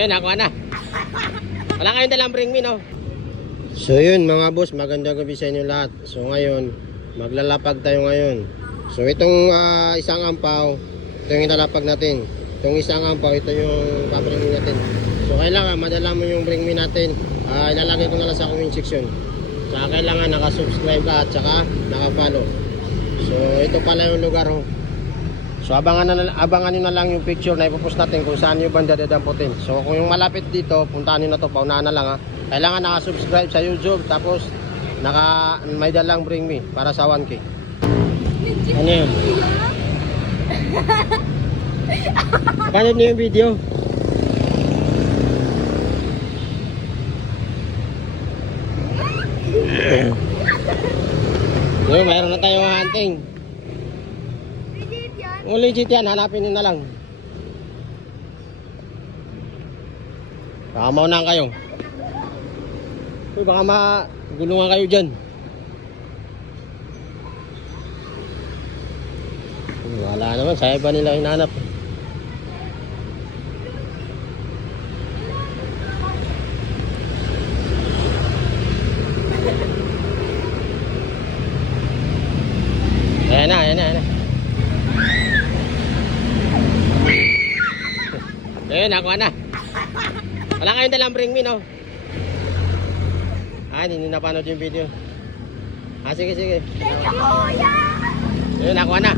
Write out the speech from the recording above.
Ayun, nakuha na. Wala kayong dalang bring me, no? So yun mga boss, magandang gabi sa inyo lahat. So ngayon, maglalapag tayo ngayon. So itong isang ampaw, ito yung ilalapag natin. Itong isang ampaw, ito yung bring me natin. So kailangan madala mo yung bring me natin. Ilalagay ko na lang sa comment section. Saka kailangan nakasubscribe ka at saka nakafollow. So ito pala yung lugar, oh. So abangan nyo na lang yung picture na ipopost natin kung saan yung banda dadamputin. So kung yung malapit dito, puntahan nyo na to, paunahan na lang ha. Kailangan nakasubscribe sa YouTube, tapos may dalang bring me para sa 1K. Ano yun? Paano nyo yung video? So mayroon na tayong hunting. Kung legit yan, hanapin nyo na lang. Baka maunang kayo. Uy, baka magulungan kayo dyan. Wala naman, sa iba nila hinahanap. Ayan na, ayan na, ayan na. Ayun, nakuha na. Wala kayong dalang bring me, no? Hindi napanood yung video. Sige, sige. Thank you, kuya! Ayun, nakuha na.